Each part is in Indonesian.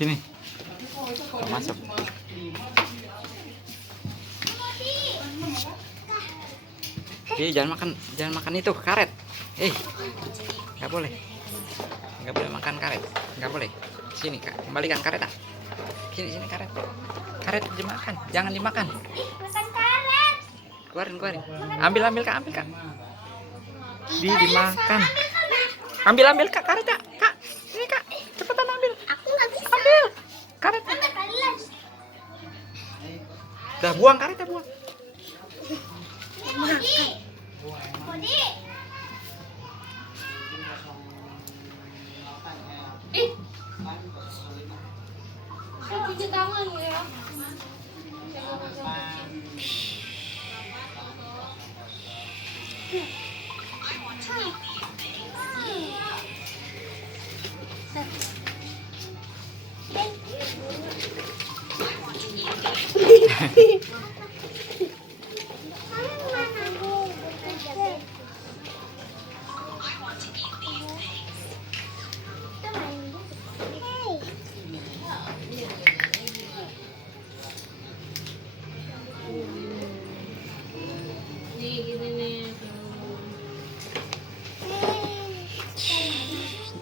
Sini. Masuk. Jangan makan itu karet. Nggak boleh makan karet. Nggak boleh. Sini Kak, kembalikan karet. Sini karet. Karet dimakan, jangan dimakan. Makan karet. Keluarin. Ambil Kak. Dimakan. Ambil Kak karetnya. Kak, ini Kak, cepetan ambil. Aku nggak bisa. Ambil karetnya. Dah buang karetnya, buang. Bodi. Cuci tangan ya.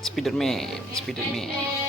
Spiderman.